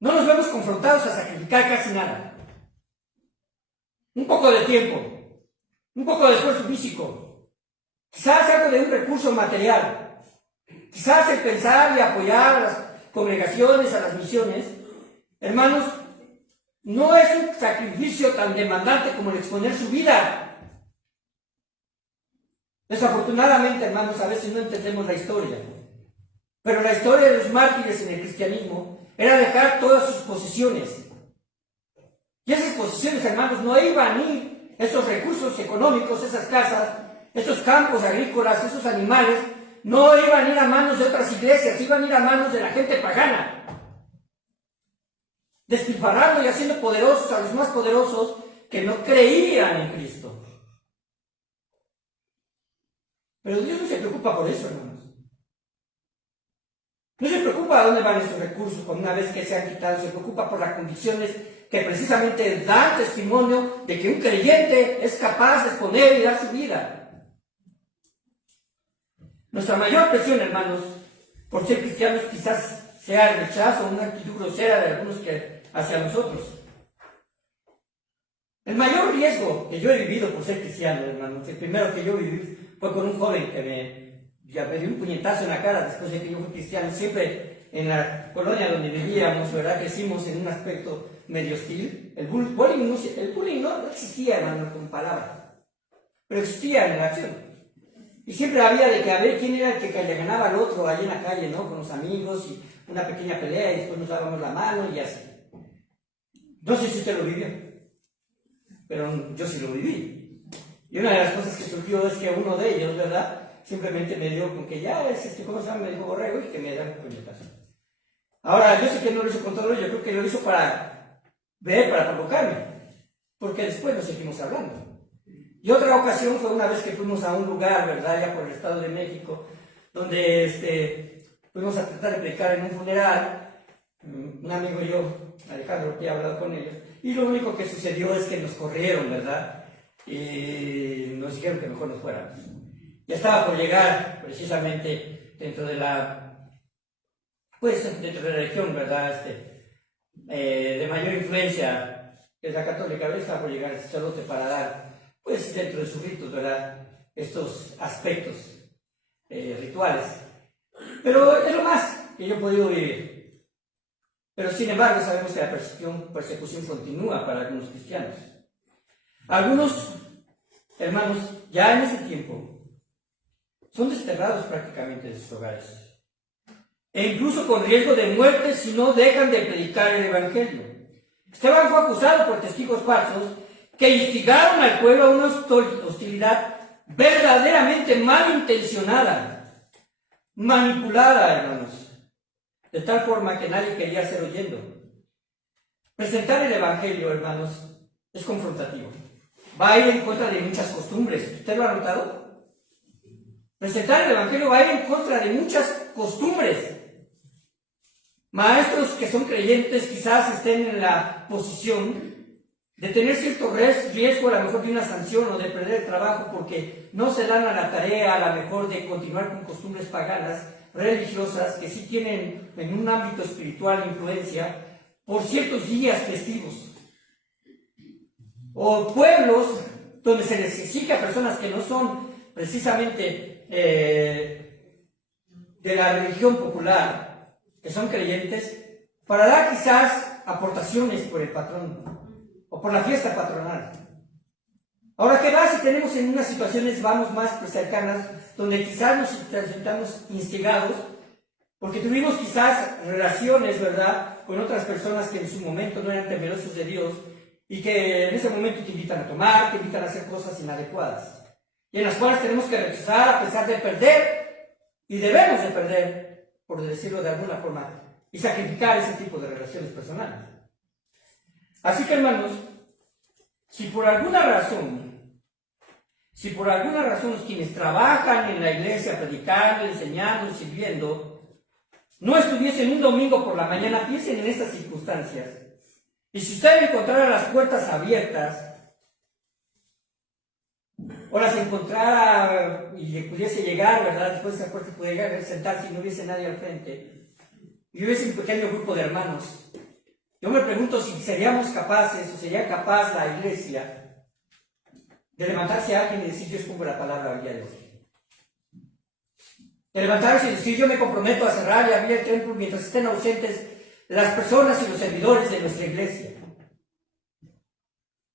No nos vemos confrontados a sacrificar casi nada. Un poco de tiempo, un poco de esfuerzo físico, quizás algo de un recurso material, quizás el pensar y apoyar a las congregaciones, a las misiones. Hermanos, no es un sacrificio tan demandante como el exponer su vida. Desafortunadamente, hermanos, a veces no entendemos la historia. Pero la historia de los mártires en el cristianismo era dejar todas sus posesiones. Y esas posesiones, hermanos, no iban a ir, esos recursos económicos, esas casas, esos campos agrícolas, esos animales, no iban a ir a manos de otras iglesias, iban a ir a manos de la gente pagana. Despilfarrando y haciendo poderosos a los más poderosos que no creían en Cristo. Pero Dios no se preocupa por eso, hermanos. No se preocupa a dónde van esos recursos una vez que se han quitado, se preocupa por las convicciones que precisamente dan testimonio de que un creyente es capaz de exponer y dar su vida. Nuestra mayor presión, hermanos, por ser cristianos quizás sea el rechazo, una actitud grosera de algunos hacia nosotros. El mayor riesgo que yo he vivido por ser cristiano, hermanos, el primero que yo viví fue con un joven que me dio un puñetazo en la cara después de que yo fui cristiano. Siempre en la colonia donde vivíamos, ¿verdad?, crecimos en un aspecto medio hostil. El bullying no existía, hermano, con palabras, pero existía en la acción. Y siempre había de que a ver quién era el que le ganaba al otro allí en la calle, ¿no?, con los amigos, y una pequeña pelea, y después nos dábamos la mano y así. No sé si usted lo vivió, pero yo sí lo viví. Y una de las cosas que surgió es que uno de ellos, ¿verdad?, simplemente me dio con que ya es ¿cómo se llama? Me dijo borrego y que me da un puñetazo. Ahora, yo sé que no lo hizo con todo, yo creo que lo hizo para provocarme, porque después nos seguimos hablando. Y otra ocasión fue una vez que fuimos a un lugar, ¿verdad?, ya por el Estado de México, donde fuimos a tratar de predicar en un funeral. Un amigo y yo, Alejandro, que he hablado con ellos, y lo único que sucedió es que nos corrieron, ¿verdad?, y nos dijeron que mejor nos fuéramos. Ya estaba por llegar precisamente dentro de la región, ¿verdad?, de mayor influencia, que es la católica. Ya estaba por llegar el sacerdote para dar, pues, dentro de sus ritos, ¿verdad?, estos aspectos rituales. Pero es lo más que yo he podido vivir. Pero sin embargo sabemos que la persecución continúa para algunos cristianos. Algunos hermanos ya en ese tiempo son desterrados prácticamente de sus hogares, e incluso con riesgo de muerte si no dejan de predicar el Evangelio. Esteban fue acusado por testigos falsos que instigaron al pueblo a una hostilidad verdaderamente malintencionada, manipulada, hermanos, de tal forma que nadie quería ser oyendo. Presentar el Evangelio, hermanos, es confrontativo. Va a ir en contra de muchas costumbres. ¿Usted lo ha notado? Presentar el Evangelio va a ir en contra de muchas costumbres. Maestros que son creyentes quizás estén en la posición de tener cierto riesgo a lo mejor de una sanción o de perder el trabajo porque no se dan a la tarea a lo mejor de continuar con costumbres paganas, religiosas, que sí tienen en un ámbito espiritual influencia por ciertos días festivos. O pueblos donde se les exige a personas que no son precisamente de la religión popular, que son creyentes, para dar quizás aportaciones por el patrón o por la fiesta patronal. Ahora, ¿qué va si tenemos en unas situaciones, vamos más cercanas, donde quizás nos sentamos instigados, porque tuvimos quizás relaciones, ¿verdad?, con otras personas que en su momento no eran temerosos de Dios, y que en ese momento te invitan a tomar, te invitan a hacer cosas inadecuadas, y en las cuales tenemos que rechazar a pesar de perder, y debemos de perder, por decirlo de alguna forma, y sacrificar ese tipo de relaciones personales. Así que, hermanos, si por alguna razón los quienes trabajan en la iglesia, predicando, enseñando, sirviendo, no estuviesen un domingo por la mañana, piensen en estas circunstancias. Y si usted encontrara las puertas abiertas, o las encontrara y le pudiese llegar, ¿verdad? Después de esa puerta pudiera sentarse y no hubiese nadie al frente, y hubiese un pequeño grupo de hermanos, yo me pregunto si seríamos capaces, o sería capaz la iglesia, de levantarse a alguien y decir: yo expongo la palabra al día de hoy. De levantarse y decir: yo me comprometo a cerrar y abrir el templo mientras estén ausentes las personas y los servidores de nuestra iglesia.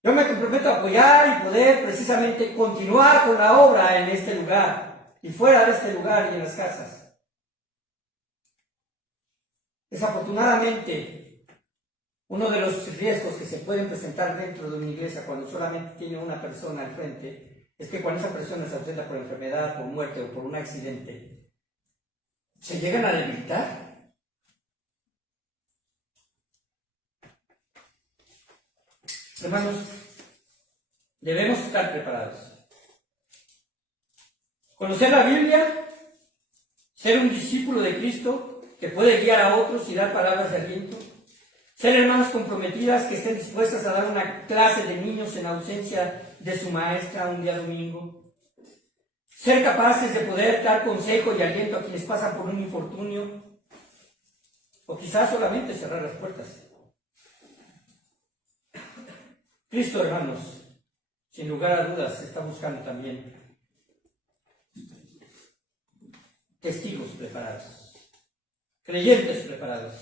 Yo me comprometo a apoyar y poder precisamente continuar con la obra en este lugar y fuera de este lugar y en las casas. Desafortunadamente, uno de los riesgos que se pueden presentar dentro de una iglesia cuando solamente tiene una persona al frente es que cuando esa persona se ausenta por enfermedad, por muerte o por un accidente, se llegan a debilitar. Hermanos, debemos estar preparados. Conocer la Biblia, ser un discípulo de Cristo que puede guiar a otros y dar palabras de aliento, ser hermanas comprometidas que estén dispuestas a dar una clase de niños en ausencia de su maestra un día domingo, ser capaces de poder dar consejo y aliento a quienes pasan por un infortunio, o quizás solamente cerrar las puertas. Cristo, hermanos, sin lugar a dudas, está buscando también testigos preparados, creyentes preparados.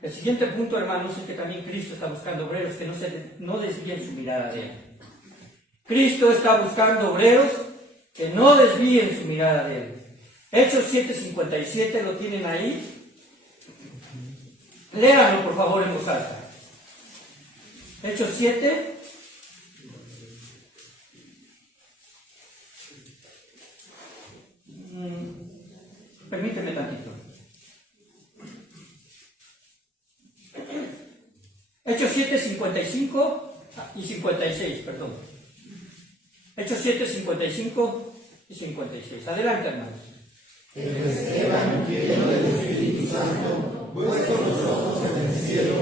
El siguiente punto, hermanos, es que también Cristo está buscando obreros que no desvíen su mirada de Él. Cristo está buscando obreros que no desvíen su mirada de Él. Hechos 7:57, ¿lo tienen ahí? Léanlo, por favor, en voz alta. Hechos 7. Permíteme tantito. Hechos 7, 55 y 56, perdón. Hechos 7, 55 y 56. Adelante, hermanos. El Esteban, lleno del Espíritu Santo, puesto los ojos en el cielo,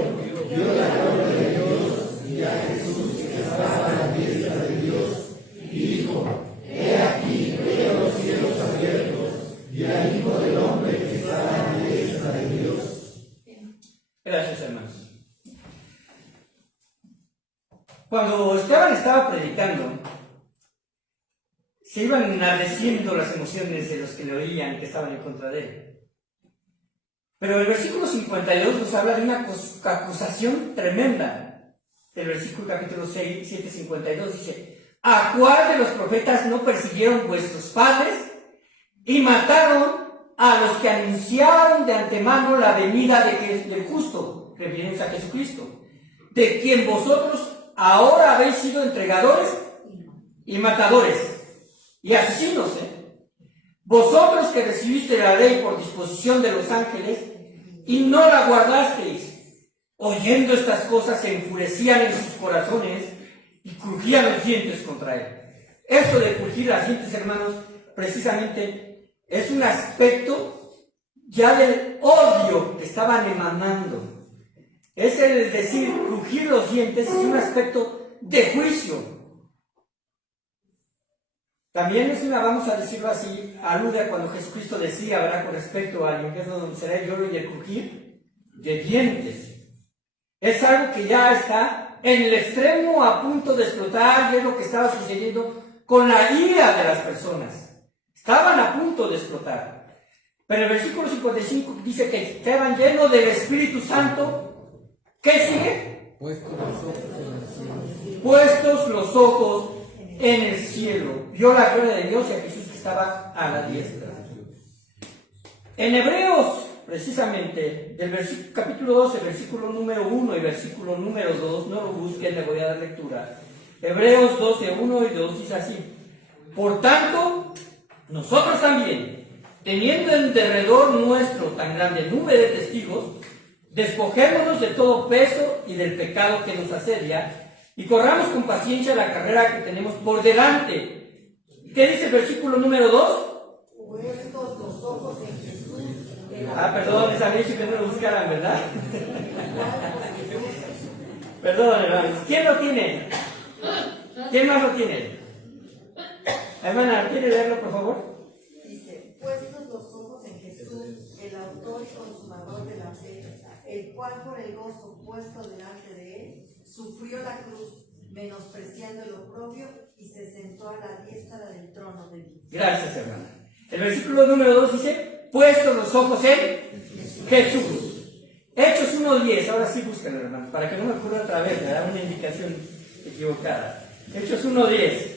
vio la gloria de Dios y a Jesús que estaba a la diestra de Dios, y dijo: He aquí, veo los cielos abiertos y al Hijo del Hombre que está a la diestra de Dios. Gracias, hermanos. Cuando Esteban estaba predicando, se iban enardeciendo las emociones de los que le oían, que estaban en contra de él. Pero el versículo 52 nos habla de una acusación tremenda. El versículo capítulo 6, 7, 52 dice: ¿A cuál de los profetas no persiguieron vuestros padres y mataron a los que anunciaron de antemano la venida del justo, refiriéndose a Jesucristo, de quien vosotros ahora habéis sido entregadores y matadores y asesinos? Vosotros que recibiste la ley por disposición de los ángeles y no la guardasteis. Oyendo estas cosas se enfurecían en sus corazones y crujían los dientes contra él. Esto de crujir los dientes, hermanos, precisamente es un aspecto ya del odio que estaban emanando. Es el decir, crujir los dientes, es un aspecto de juicio. También es una, vamos a decirlo así, alude a cuando Jesucristo decía, ¿verdad?, con respecto al infierno donde será el lloro y el crujir de dientes. Es algo que ya está en el extremo a punto de explotar, y es lo que estaba sucediendo con la ira de las personas. Estaban a punto de explotar. Pero el versículo 55 dice que estaban llenos del Espíritu Santo. ¿Qué sigue? Puestos los ojos en el cielo. Vio la gloria de Dios y a Jesús que estaba a la diestra. En Hebreos, precisamente, del capítulo 12, versículo número 1 y versículo número 2, no lo busquen, le voy a dar lectura. Hebreos 12, 1 y 2 dice así: por tanto, nosotros también, teniendo en derredor nuestro tan grande nube de testigos, despojémonos de todo peso y del pecado que nos asedia, y corramos con paciencia la carrera que tenemos por delante. ¿Qué dice el versículo número 2? Puestos los ojos en Jesús. Perdón, esa vez que no lo buscaran, ¿verdad? Perdón, hermanos. ¿Quién lo tiene? ¿Quién más lo tiene? Hermana, ¿quiere leerlo, por favor? Dice, puestos los ojos en Jesús, el autor y consumador de la fe, el cual por el gozo puesto delante de él, sufrió la cruz, menospreciando el oprobio, y se sentó a la diestra del trono de Dios. Gracias, hermana. El versículo número 2 dice, puestos los ojos en Jesús. Hechos 1:10, ahora sí búsquenlo, hermano, para que no me ocurra otra vez, me da una indicación equivocada. Hechos 1:10.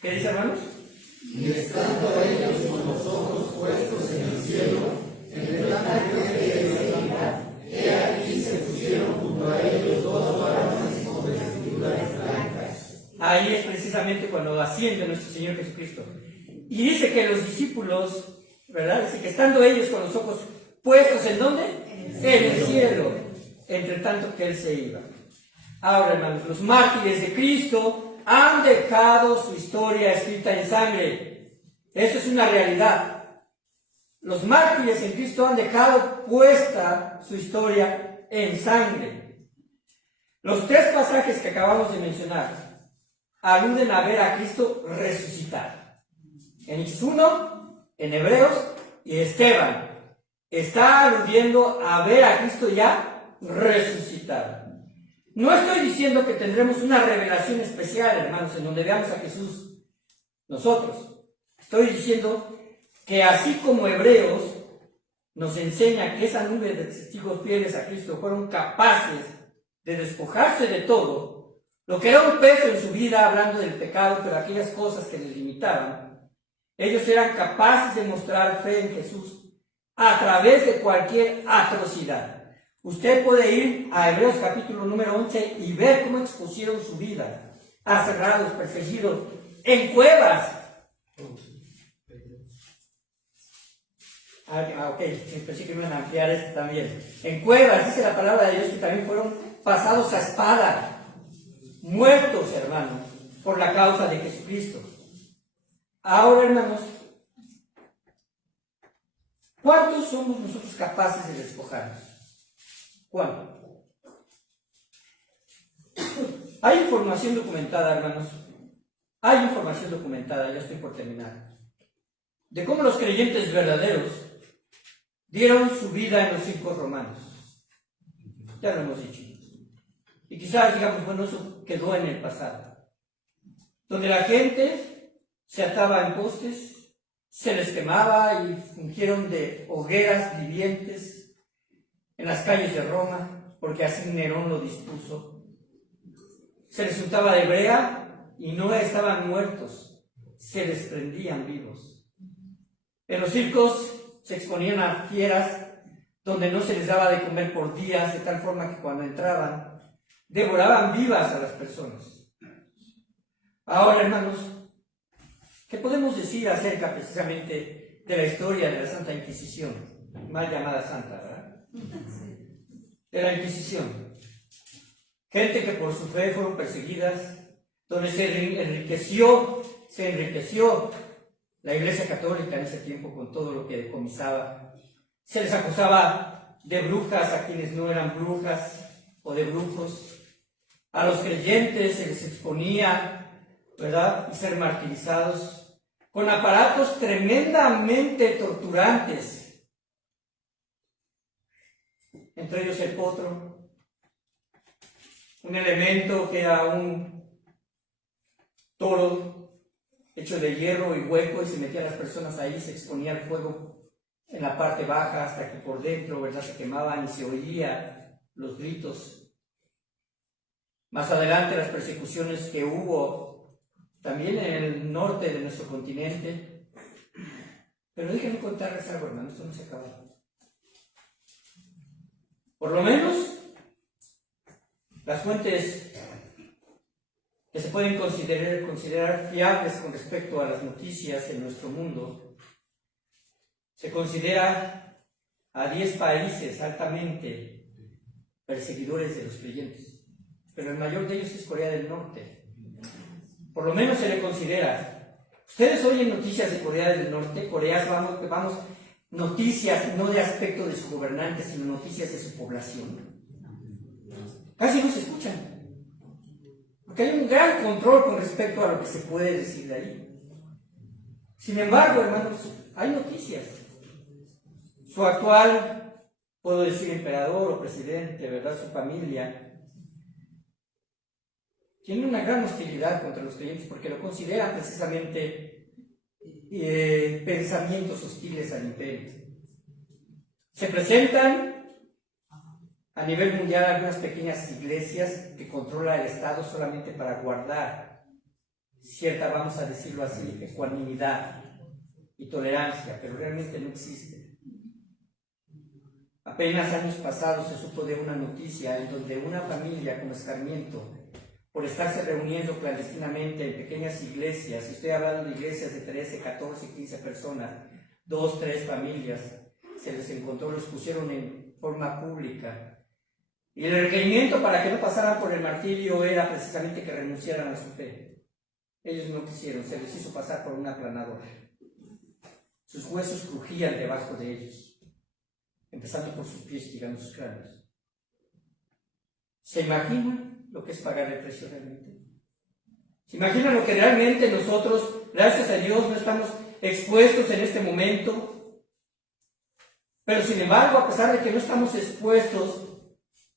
¿Qué dice, hermanos? Y estando ellos con los ojos puestos en el cielo, entre tanta gente y eternidad, he aquí se pusieron junto a ellos dos varones con vestiduras blancas. Ahí es precisamente cuando asciende nuestro Señor Jesucristo. Y dice que los discípulos, ¿verdad? Dice que estando ellos con los ojos puestos, ¿en dónde? En el cielo, entre tanto que Él se iba. Ahora, hermanos, los mártires de Cristo han dejado su historia escrita en sangre. Eso es una realidad. Los mártires en Cristo han dejado puesta su historia en sangre. Los tres pasajes que acabamos de mencionar aluden a ver a Cristo resucitar. En Hechos 1, en Hebreos y Esteban. Está aludiendo a ver a Cristo ya resucitado. No estoy diciendo que tendremos una revelación especial, hermanos, en donde veamos a Jesús nosotros. Estoy diciendo que así como Hebreos nos enseña que esa nube de testigos fieles a Cristo fueron capaces de despojarse de todo, lo que era un peso en su vida, hablando del pecado, pero aquellas cosas que les limitaban, ellos eran capaces de mostrar fe en Jesús a través de cualquier atrocidad. Usted puede ir a Hebreos capítulo número 11 y ver cómo expusieron su vida, aserrados, perseguidos, en cuevas. Ok, pensé que iban a ampliar esto también. En cuevas, dice la palabra de Dios, que también fueron pasados a espada, muertos, hermanos, por la causa de Jesucristo. Ahora, hermanos, ¿cuántos somos nosotros capaces de despojarnos? ¿Cuánto? Hay información documentada, hermanos. Hay información documentada, ya estoy por terminar, de cómo los creyentes verdaderos dieron su vida en los circos romanos. Ya lo hemos dicho. Y quizás digamos, bueno, eso quedó en el pasado. Donde la gente se ataba en postes, se les quemaba y fungieron de hogueras vivientes en las calles de Roma, porque así Nerón lo dispuso. Se les untaba de brea y no estaban muertos, se les prendían vivos. En los circos se exponían a fieras donde no se les daba de comer por días, de tal forma que cuando entraban, devoraban vivas a las personas. Ahora, hermanos, ¿qué podemos decir acerca precisamente de la historia de la Santa Inquisición? Mal llamada Santa, ¿verdad? De la Inquisición. gente que por su fe fueron perseguidas, donde se enriqueció la Iglesia Católica en ese tiempo con todo lo que decomisaba. Se les acusaba de brujas a quienes no eran brujas o de brujos. A los creyentes se les exponía, ¿verdad?, y ser martirizados con aparatos tremendamente torturantes, entre ellos el potro, un elemento que era un toro hecho de hierro y hueco, y se metía a las personas ahí, se exponía al fuego en la parte baja hasta que por dentro, ¿verdad?, se quemaban y se oía los gritos. Más adelante las persecuciones que hubo también en el norte de nuestro continente. Pero déjenme contarles algo, hermano, esto no se acaba. Por lo menos las fuentes que se pueden considerar fiables con respecto a las noticias en nuestro mundo, se considera a 10 países altamente perseguidores de los creyentes, pero el mayor de ellos es Corea del Norte. Por lo menos se le considera. Ustedes oyen noticias de Corea del Norte, vamos, noticias no de aspecto de su gobernante, sino noticias de su población. Casi no se escuchan. Porque hay un gran control con respecto a lo que se puede decir de ahí. Sin embargo, hermanos, hay noticias. Su actual, puedo decir, emperador o presidente, ¿verdad?, su familia, tiene una gran hostilidad contra los creyentes porque lo consideran precisamente pensamientos hostiles al imperio. Se presentan a nivel mundial algunas pequeñas iglesias que controla el Estado solamente para guardar cierta, vamos a decirlo así, ecuanimidad y tolerancia, pero realmente no existe. Apenas años pasados se supo de una noticia en donde una familia como Escarmiento, por estarse reuniendo clandestinamente en pequeñas iglesias, y estoy hablando de iglesias de 13, 14, 15 personas, 2, 3 familias, se les encontró, los pusieron en forma pública. Y el requerimiento para que no pasaran por el martirio era precisamente que renunciaran a su fe. Ellos no quisieron, se les hizo pasar por una aplanadora. Sus huesos crujían debajo de ellos, empezando por sus pies, llegando a sus cráneos. ¿Se imaginan lo que es pagar el precio realmente? ¿Se imaginan lo que realmente nosotros, gracias a Dios, no estamos expuestos en este momento? Pero sin embargo, a pesar de que no estamos expuestos,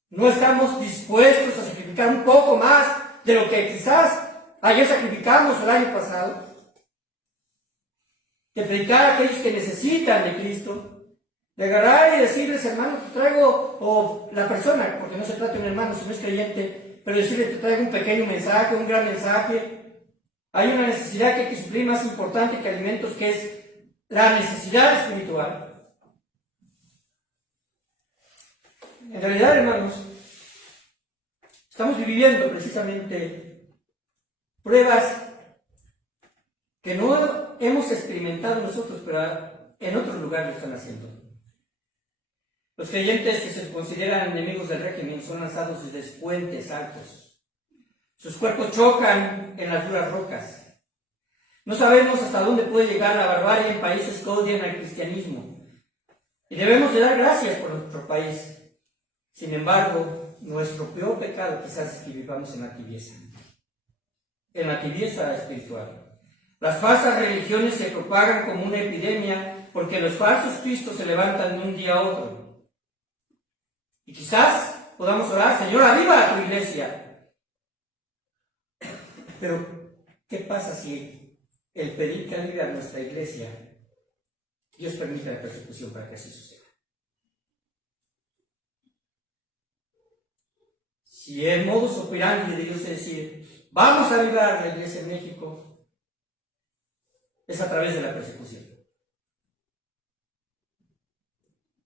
no estamos dispuestos a sacrificar un poco más de lo que quizás ayer sacrificamos el año pasado, de predicar a aquellos que necesitan de Cristo, de agarrar y decirles, hermano, te traigo, o la persona, porque no se trata de un hermano, si no es creyente, pero decirle, te traigo un pequeño mensaje, un gran mensaje. Hay una necesidad que hay que suplir más importante que alimentos, que es la necesidad espiritual. En realidad, hermanos, estamos viviendo precisamente pruebas que no hemos experimentado nosotros, pero en otros lugares lo están haciendo. Los creyentes que se consideran enemigos del régimen son lanzados desde puentes altos. Sus cuerpos chocan en las duras rocas. No sabemos hasta dónde puede llegar la barbarie en países que odian al cristianismo. Y debemos de dar gracias por nuestro país. Sin embargo, nuestro peor pecado quizás es que vivamos en la tibieza espiritual. Las falsas religiones se propagan como una epidemia porque los falsos cristos se levantan de un día a otro. Y quizás podamos orar, Señor, aviva a tu iglesia. Pero, ¿qué pasa si el pedir que avive a nuestra iglesia, Dios permite la persecución para que así suceda? Si el modus operandi de Dios es decir, vamos a avivar la iglesia en México, es a través de la persecución.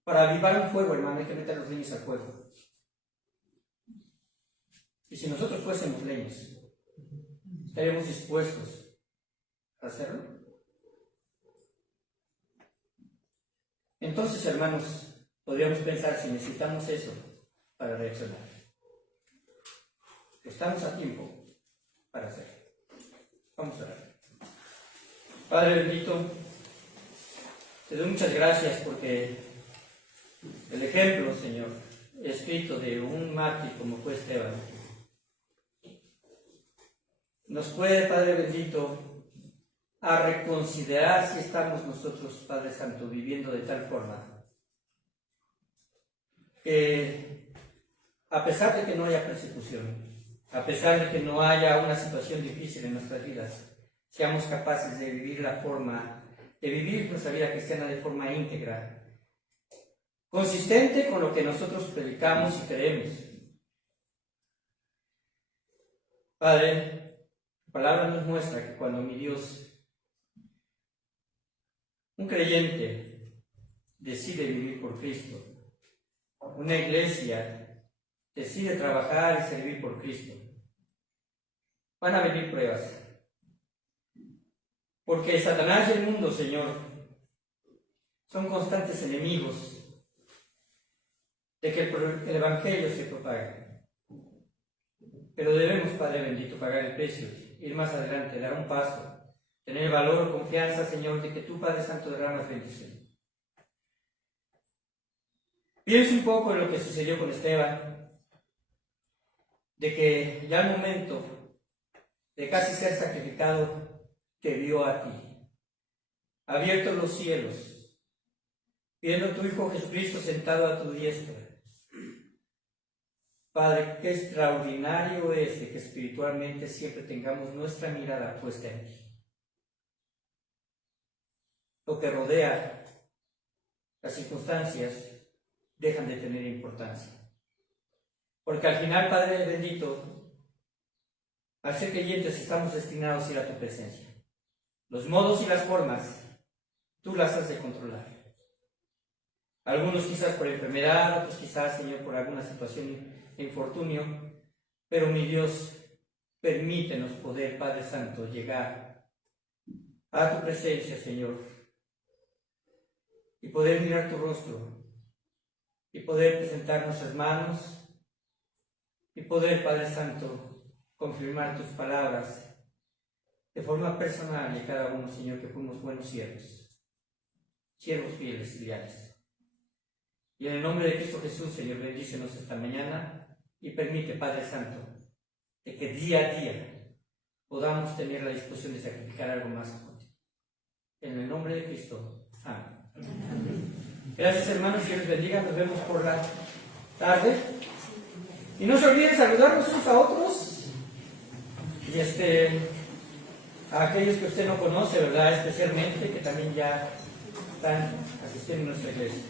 Para avivar un fuego, hermano, hay que meter los leños al fuego. Y si nosotros fuésemos leños, ¿estaríamos dispuestos a hacerlo? Entonces, hermanos, podríamos pensar si necesitamos eso para reaccionar. Estamos a tiempo para hacerlo. Vamos a orar. Padre bendito, te doy muchas gracias porque el ejemplo, Señor, escrito de un mártir como fue Esteban, nos puede, Padre bendito, a reconsiderar si estamos nosotros, Padre Santo, viviendo de tal forma que, a pesar de que no haya persecución, a pesar de que no haya una situación difícil en nuestras vidas, seamos capaces de vivir nuestra vida cristiana de forma íntegra, consistente con lo que nosotros predicamos y creemos. Padre, la palabra nos muestra que cuando mi Dios, un creyente, decide vivir por Cristo, una iglesia decide trabajar y servir por Cristo, van a venir pruebas. Porque Satanás y el mundo, Señor, son constantes enemigos de que el Evangelio se propague. Pero debemos, Padre bendito, pagar el precio, ir más adelante, dar un paso, tener valor, confianza, Señor, de que tú, Padre Santo, derramas bendición. Pienso un poco en lo que sucedió con Esteban, de que ya al momento de casi ser sacrificado, te vio a ti, abiertos los cielos, viendo a tu Hijo Jesucristo sentado a tu diestra. Padre, qué extraordinario es de que espiritualmente siempre tengamos nuestra mirada puesta en ti. Lo que rodea las circunstancias dejan de tener importancia. Porque al final, Padre bendito, al ser creyentes estamos destinados a ir a tu presencia. Los modos y las formas, tú las has de controlar. Algunos quizás por enfermedad, otros quizás, Señor, por alguna situación de infortunio, pero mi Dios, permítenos poder, Padre Santo, llegar a tu presencia, Señor, y poder mirar tu rostro, y poder presentar nuestras manos, y poder, Padre Santo, confirmar tus palabras de forma personal y cada uno, Señor, que fuimos buenos siervos fieles y leales. Y en el nombre de Cristo Jesús, Señor, bendícenos esta mañana y permite, Padre Santo, de que día a día podamos tener la disposición de sacrificar algo más contigo. En el nombre de Cristo. Amén. Gracias, hermanos, Dios les bendiga. Nos vemos por la tarde. Y no se olviden saludarnos unos a otros. Y a aquellos que usted no conoce, ¿verdad? Especialmente, que también ya están asistiendo a nuestra iglesia.